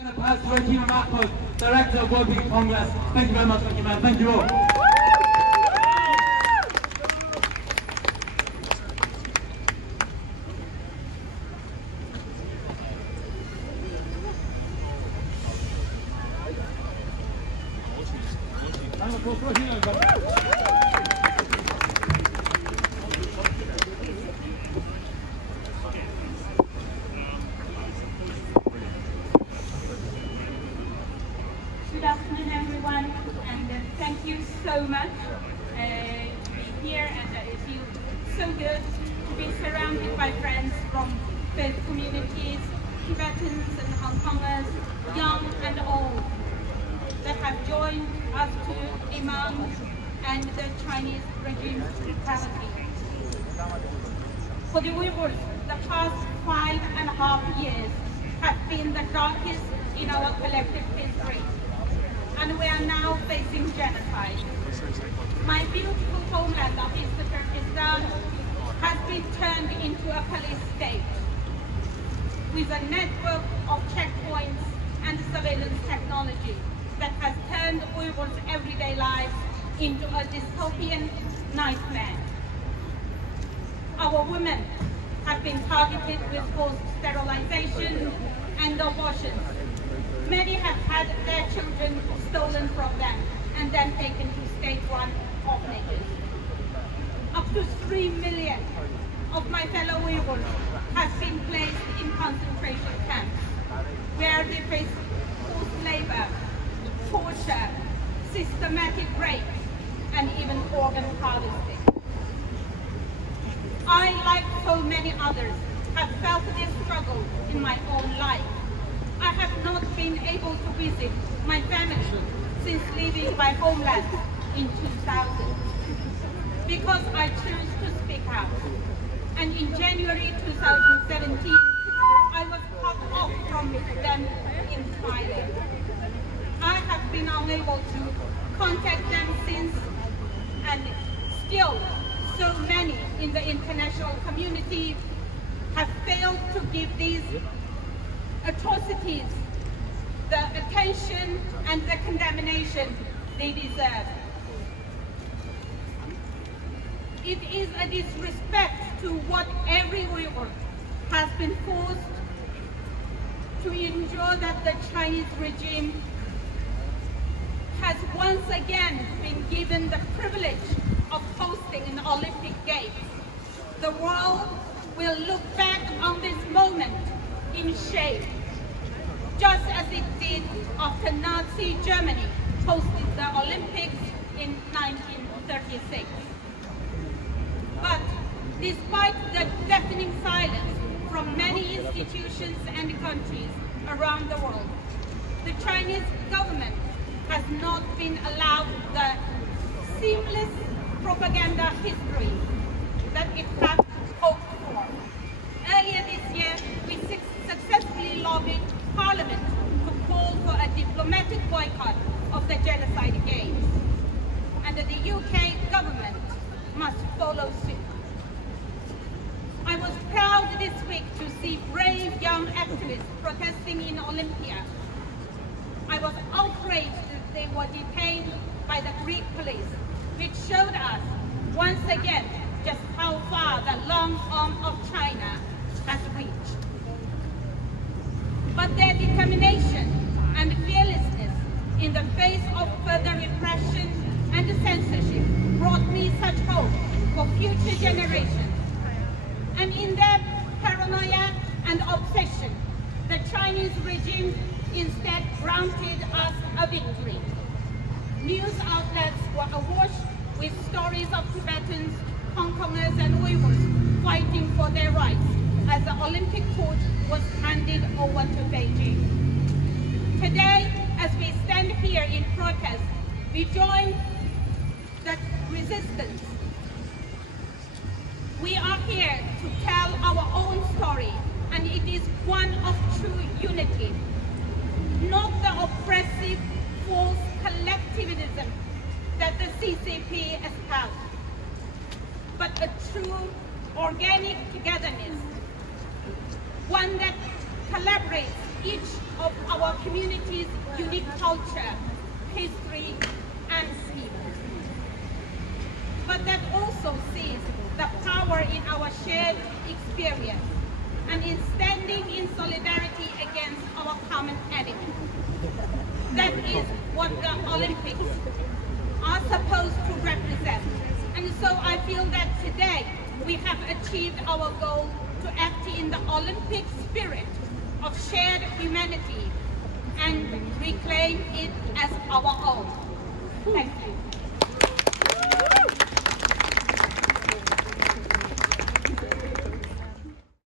I'm going to pass to Tima Mahmoud, Director of World Beat Congress. Thank you very much, Lucky Man. Thank you all. Good afternoon, everyone, and thank you so much to be here, and it feels so good to be surrounded by friends from both communities, Tibetans and Hong Kongers, young and old, that have joined us to demand and the Chinese regime's brutality. For the Uyghurs, the past 5.5 years have been the darkest in our collective history, and we are now facing genocide. My beautiful homeland of East Turkestan has been turned into a police state, with a network of checkpoints and surveillance technology that has turned Uyghurs' everyday lives into a dystopian nightmare. Our women have been targeted with forced sterilization and abortions. Many have had their children stolen from them and then taken to state-run orphanages. Up to 3 million of my fellow Uyghurs have been placed in concentration camps, where they face forced labor, torture, systematic rape, and even organ harvesting. I, like so many others, have felt this struggle in my own life. I have not been able to visit my family since leaving my homeland in 2000, because I chose to speak out. And in January 2017, I was cut off from them in Thailand. I have been unable to contact them since, and still so many in the international community have failed to give these atrocities the attention and the condemnation they deserve. It is a disrespect to what every Uyghur has been forced to endure that the Chinese regime has once again been given the privilege of hosting an Olympic Games. The world will look back on this moment in shame, just as it did after Nazi Germany hosted the Olympics in 1936. But despite the deafening silence from many institutions and countries around the world, the Chinese government has not been allowed the seamless propaganda history that it had hoped for. Earlier this year, we successfully lobbied Parliament to call for a diplomatic boycott of the genocide games, and the UK government must follow suit. I was proud this week to see brave young activists protesting in Olympia. I was outraged that they were detained by the Greek police, which showed us once again just how far the long arm of China has reached. But their determination and fearlessness in the face of further repression and censorship brought me such hope for future generations. And in their paranoia and obsession, the Chinese regime instead granted us a victory. News outlets were awash with stories of Tibetans, Hong Kongers and Uyghurs fighting for their rights as the Olympic torch was handed over to Beijing. Today, as we stand here in protest, we join the resistance. We are here to tell our own story, and it is one of true unity, not the oppressive false collectivism that the CCP espoused, but a true organic togetherness, one that collaborates each of our community's unique culture, history, and people. But that also sees the power in our shared experience and in standing in solidarity against our common enemy. That is what the Olympics are supposed to represent. And so I feel that today we have achieved our goal to act in the Olympic spirit of shared humanity and reclaim it as our own. Thank you.